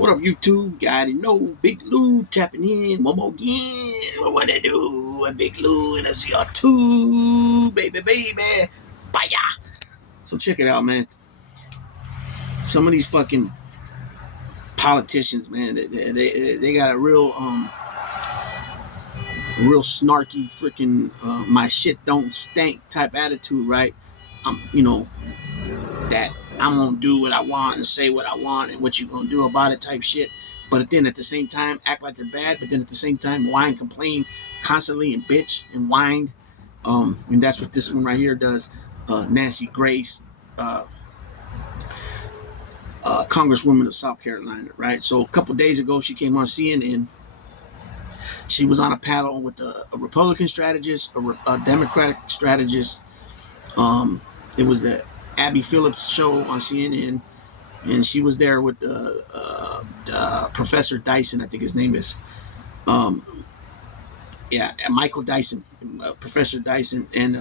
What up, YouTube? You already know Big Lou tapping in one more again. What I do? A Big Lou and FCR2, baby. Bye. So check it out, man. Some of these fucking politicians, man, they got a real snarky freaking my shit don't stink type attitude, right? That I'm gonna do what I want and say what I want and what you gonna do about it type shit. But then at the same time, act like they're bad. But then at the same time, whine, complain constantly and bitch and whine. And that's what this one right here does. Nancy Grace, Congresswoman of South Carolina, right? So a couple days ago, she came on CNN. She was on a panel with a Republican strategist, a Democratic strategist. It was the Abby Phillips show on CNN, and she was there with Professor Dyson, I think his name is. Michael Dyson, Professor Dyson, and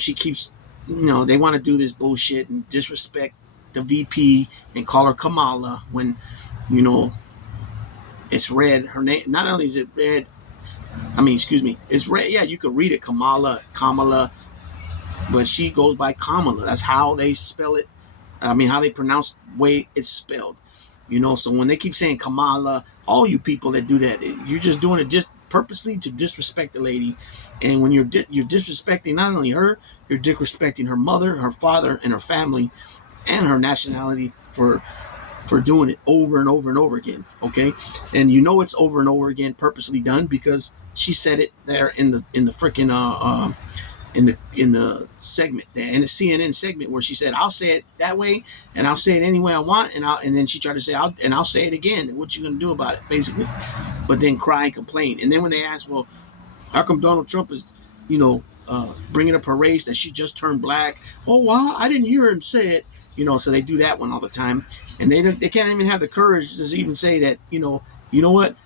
she keeps, they want to do this bullshit and disrespect the VP and call her Kamala when, it's red. Her name, not only is it red, it's red. Yeah, you could read it, Kamala, but she goes by Kamala. That's how they spell it. How they pronounce the way it's spelled. So when they keep saying Kamala, all you people that do that, you're just doing it just purposely to disrespect the lady. And when you're disrespecting not only her, you're disrespecting her mother, her father, and her family, and her nationality for doing it over and over and over again. Okay, and it's over and over again, purposely done because she said it there in the freaking in the segment there, in the CNN segment where she said, I'll say it that way and I'll say it any way I want, and then she tried to say I'll say it again. What you gonna do about it, basically? But then cry and complain. And then when they ask, well, how come Donald Trump is bringing up her race, that she just turned black? Oh, well, I didn't hear him say it. So they do that one all the time, and they can't even have the courage to even say that, you know what,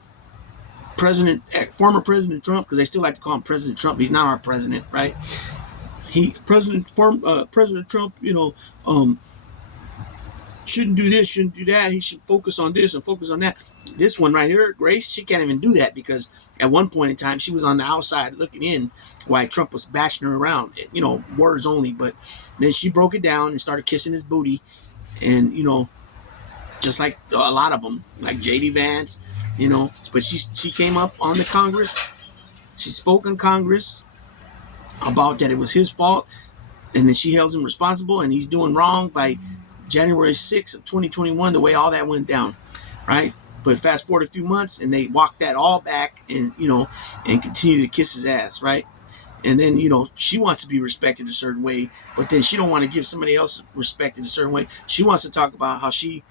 former President Trump, because they still like to call him President Trump. He's not our president, right? President Trump, shouldn't do this, shouldn't do that. He should focus on this and focus on that. This one right here, Grace, she can't even do that because at one point in time, she was on the outside looking in while Trump was bashing her around, words only. But then she broke it down and started kissing his booty. And, just like a lot of them, like J.D. Vance, but she came up on the Congress. She spoke in Congress about that it was his fault. And then she held him responsible and he's doing wrong by January 6th of 2021, the way all that went down, right? But fast forward a few months and they walked that all back and, and continue to kiss his ass, right? And then, she wants to be respected a certain way, but then she don't want to give somebody else respect in a certain way. She wants to talk about how she,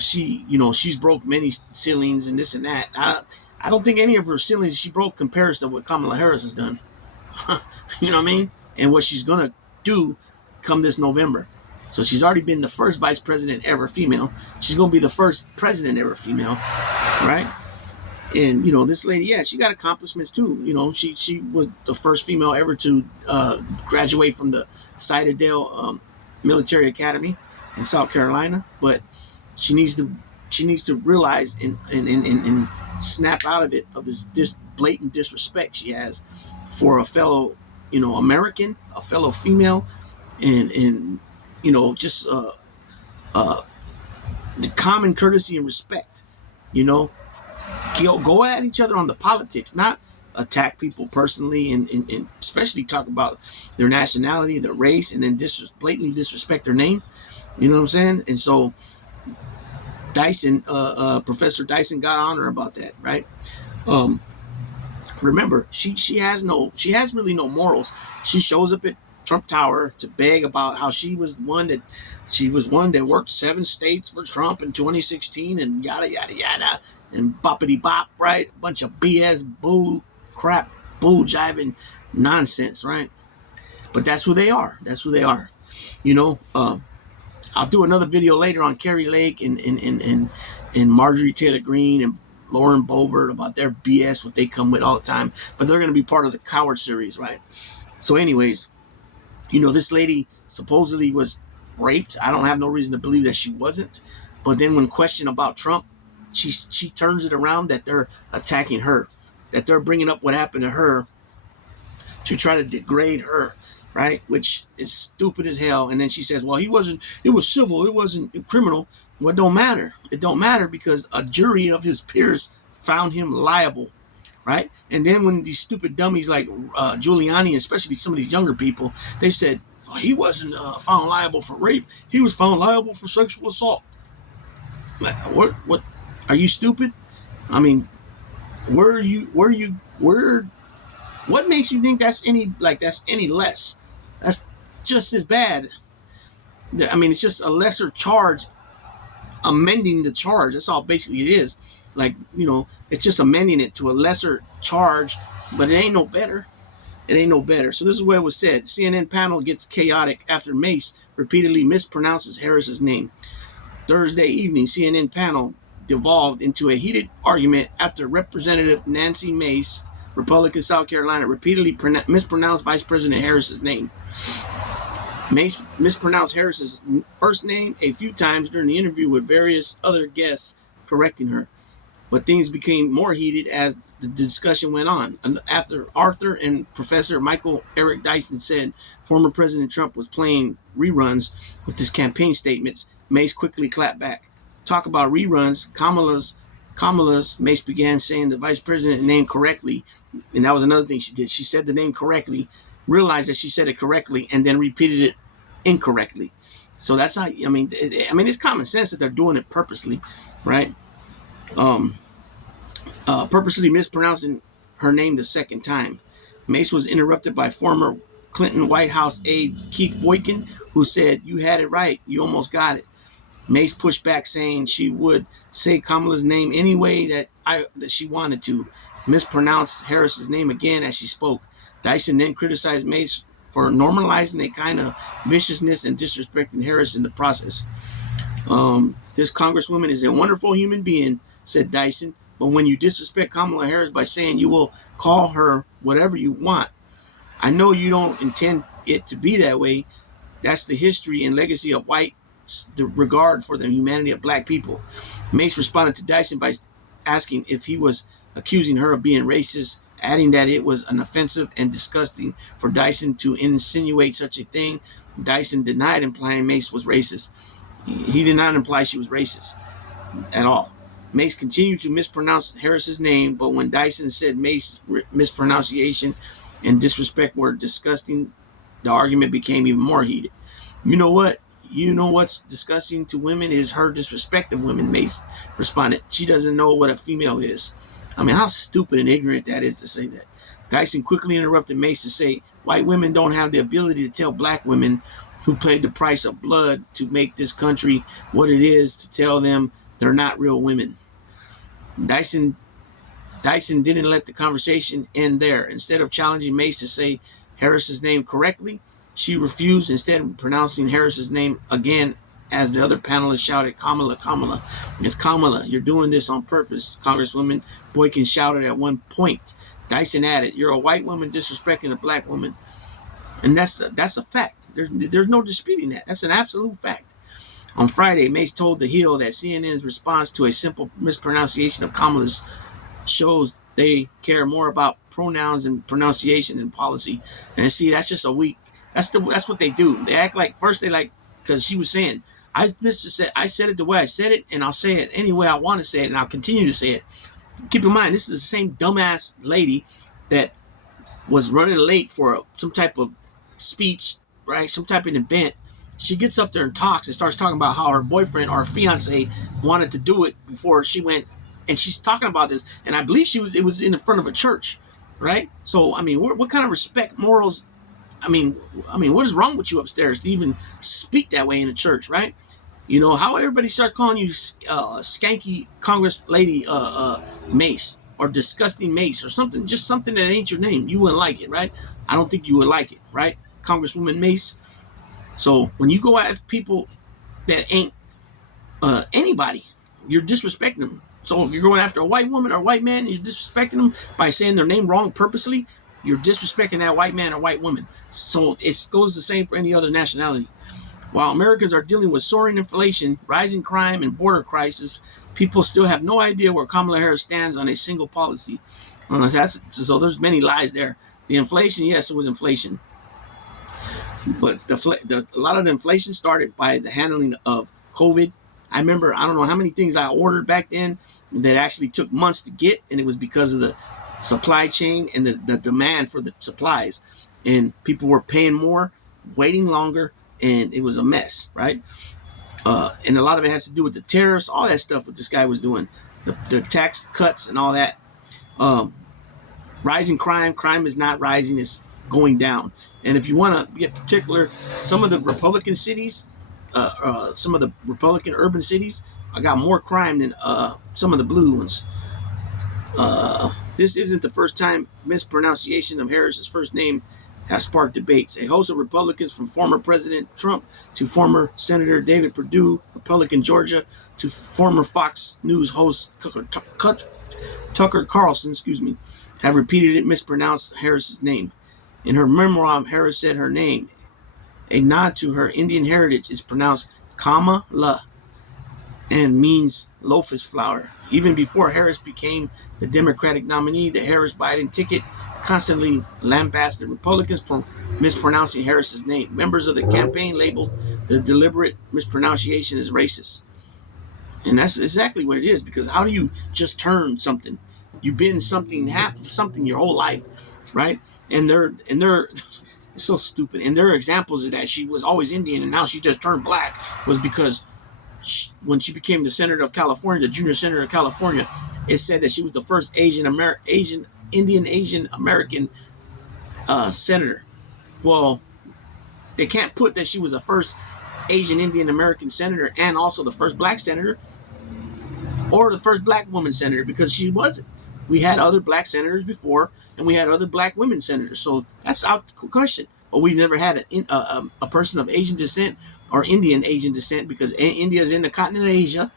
she's broke many ceilings and this and that. I don't think any of her ceilings she broke compares to what Kamala Harris has done. You know what I mean? And what she's going to do come this November. So she's already been the first vice president ever female. She's going to be the first president ever female, right? And, this lady, yeah, she got accomplishments too. She was the first female ever to graduate from the Citadel Military Academy in South Carolina. But she needs to realize and snap out of it, of this blatant disrespect she has for a fellow, American, a fellow female, and just the common courtesy and respect, go at each other on the politics, not attack people personally and especially talk about their nationality, their race, and then blatantly disrespect their name. You know what I'm saying? And so Dyson, Professor Dyson got on her about that, right? Remember, she has really no morals. She shows up at Trump Tower to beg about how she was one that worked 7 states for Trump in 2016 and yada yada yada and boppity bop, right? A bunch of BS, bull crap, bull jiving nonsense, right? But that's who they are. I'll do another video later on Carrie Lake and Marjorie Taylor Greene and Lauren Boebert about their BS, what they come with all the time. But they're going to be part of the Coward series, right? So anyways, this lady supposedly was raped. I don't have no reason to believe that she wasn't. But then when questioned about Trump, she turns it around that they're attacking her, that they're bringing up what happened to her to try to degrade her, right? Which is stupid as hell. And then she says, well, he wasn't, it was civil, it wasn't criminal. Well, it don't matter. It don't matter because a jury of his peers found him liable, right? And then when these stupid dummies like Giuliani, especially some of these younger people, they said, oh, he wasn't found liable for rape. He was found liable for sexual assault. What? Are you stupid? I mean, what makes you think that's any less? That's just as bad. I mean, it's just a lesser charge, amending the charge. That's all basically it is. Like, it's just amending it to a lesser charge, but it ain't no better. It ain't no better. So this is what it was said. CNN panel gets chaotic after Mace repeatedly mispronounces Harris's name. Thursday evening, CNN panel devolved into a heated argument after Representative Nancy Mace, Republican South Carolina, repeatedly mispronounced Vice President Harris's name. Mace mispronounced Harris's first name a few times during the interview, with various other guests correcting her. But things became more heated as the discussion went on. After Arthur and Professor Michael Eric Dyson said former President Trump was playing reruns with his campaign statements, Mace quickly clapped back. Talk about reruns. Kamala's Mace began saying the vice president name correctly. And that was another thing she did. She said the name correctly, realized that she said it correctly, and then repeated it incorrectly. So that's how, it's common sense that they're doing it purposely, right? Purposely mispronouncing her name the second time. Mace was interrupted by former Clinton White House aide Keith Boykin, who said, "You had it right. You almost got it." Mace pushed back, saying she would say Kamala's name any way that she wanted to. Mispronounced Harris's name again as she spoke. Dyson then criticized Mace for normalizing a kind of viciousness and disrespecting Harris in the process. This congresswoman is a wonderful human being, said Dyson, but when you disrespect Kamala Harris by saying you will call her whatever you want, I know you don't intend it to be that way. That's the history and legacy of white regard for the humanity of black people. Mace responded to Dyson by asking if he was accusing her of being racist, adding that it was an offensive and disgusting for Dyson to insinuate such a thing. Dyson denied implying Mace was racist. He did not imply she was racist at all. Mace continued to mispronounce Harris's name, but when Dyson said Mace's mispronunciation and disrespect were disgusting, the argument became even more heated. You know what? You know what's disgusting to women is her disrespect of women, Mace responded. She doesn't know what a female is. I mean, how stupid and ignorant that is to say that. Dyson quickly interrupted Mace to say, white women don't have the ability to tell black women who paid the price of blood to make this country what it is to tell them they're not real women. Dyson didn't let the conversation end there. Instead of challenging Mace to say Harris's name correctly, she refused, instead pronouncing Harris's name again as the other panelists shouted, Kamala, Kamala. It's Kamala. You're doing this on purpose, Congresswoman Boykin shouted at one point. Dyson added, you're a white woman disrespecting a black woman. And that's a fact. There's no disputing that. That's an absolute fact. On Friday, Mace told The Hill that CNN's response to a simple mispronunciation of Kamala's shows they care more about pronouns and pronunciation than policy. And see, that's just a weak. That's what they do. They act like first they like, because she was saying, I said it the way I said it, and I'll say it any way I want to say it, and I'll continue to say it. Keep in mind, this is the same dumbass lady that was running late for some type of speech, right? Some type of event. She gets up there and talks and starts talking about how her boyfriend or fiance wanted to do it before she went, and she's talking about this. And I believe it was in front of a church, right? So I mean, what kind of respect, morals? I mean, what is wrong with you upstairs to even speak that way in a church, right? You know how everybody start calling you skanky Congress lady Mace or disgusting Mace or something, just something that ain't your name. You wouldn't like it, right? I don't think you would like it, right, Congresswoman Mace? So when you go at people that ain't anybody, you're disrespecting them. So if you're going after a white woman or a white man, you're disrespecting them by saying their name wrong purposely, you're disrespecting that white man or white woman. So it goes the same for any other nationality. While Americans are dealing with soaring inflation, rising crime, and border crisis, people still have no idea where Kamala Harris stands on a single policy. So there's many lies there. The inflation, yes, it was inflation. But a lot of the inflation started by the handling of COVID. I remember, I don't know how many things I ordered back then that actually took months to get, and it was because of the supply chain and the demand for the supplies. And people were paying more, waiting longer, and it was a mess, right? And a lot of it has to do with the tariffs, all that stuff what this guy was doing, the tax cuts and all that. Um, Rising crime is not rising, it's going down. And if you want to get particular, some of the Republican cities, some of the Republican urban cities, I got more crime than some of the blue ones. This isn't the first time mispronunciation of Harris's first name has sparked debates. A host of Republicans, from former President Trump to former Senator David Perdue, Republican Georgia, to former Fox News host Tucker Carlson, have repeatedly mispronounced Harris's name. In her memoir, Harris said her name, a nod to her Indian heritage, is pronounced Kamala and means lotus flower. Even before Harris became the Democratic nominee, the Harris-Biden ticket constantly lambasted Republicans for mispronouncing Harris's name. Members of the campaign labeled the deliberate mispronunciation as racist. And that's exactly what it is, because how do you just turn something? You've been something, half of something your whole life, right? And they're it's so stupid. And there are examples of that. She was always Indian and now she just turned black, was because when she became the senator of California, the junior senator of California, it said that she was the first Asian American senator. Well, they can't put that she was the first Asian Indian American senator and also the first black senator or the first black woman senator, because she wasn't. We had other black senators before, and we had other black women senators. So that's out the question. But we never had a person of Asian descent or Indian Asian descent, because India is in the continent of Asia,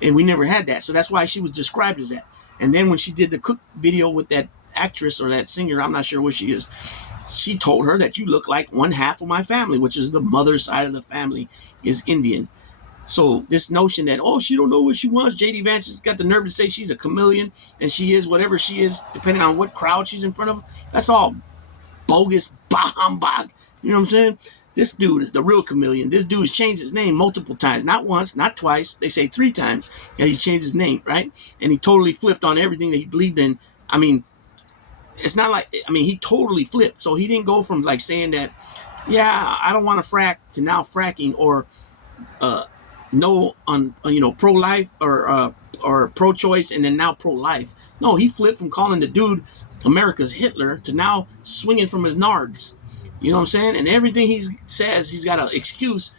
and we never had that. So that's why she was described as that. And then when she did the cook video with that actress or that singer, I'm not sure what she is, she told her that you look like one half of my family, which is the mother's side of the family is Indian. So this notion that, oh, she don't know what she wants, J.D. Vance has got the nerve to say she's a chameleon and she is whatever she is, depending on what crowd she's in front of. That's all bogus humbug. You know what I'm saying? This dude is the real chameleon. This dude has changed his name multiple times. Not once, not twice. They say 3 times that he changed his name, right? And he totally flipped on everything that he believed in. I mean, it's not like, he totally flipped. So he didn't go from like saying that, yeah, I don't want to frack, to now fracking, or no on pro-life or pro-choice, and then now pro-life. No, he flipped from calling the dude America's Hitler to now swinging from his nards. You know what I'm saying? And everything he says, he's got an excuse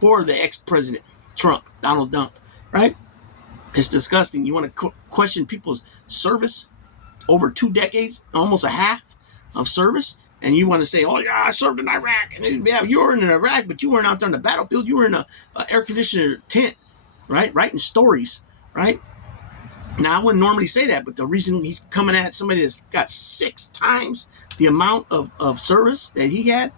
for the ex-president Trump, Donald Trump, right? It's disgusting. You want to question people's service over 2 decades, almost a half of service, and you want to say, oh yeah, I served in Iraq, and yeah, you were in Iraq, but you weren't out there on the battlefield. You were in a air conditioner tent, right? Writing stories, right? Now, I wouldn't normally say that, but the reason he's coming at somebody that's got 6 times the amount of service that he had,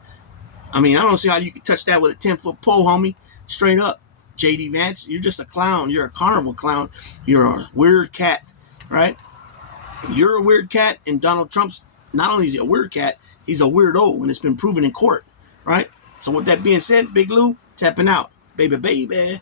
I don't see how you could touch that with a 10-foot pole, homie. Straight up, J.D. Vance, you're just a clown. You're a carnival clown. You're a weird cat, right? You're a weird cat, and Donald Trump's, not only is he a weird cat, he's a weirdo, and it's been proven in court, right? So with that being said, Big Lou, tapping out. Baby, baby.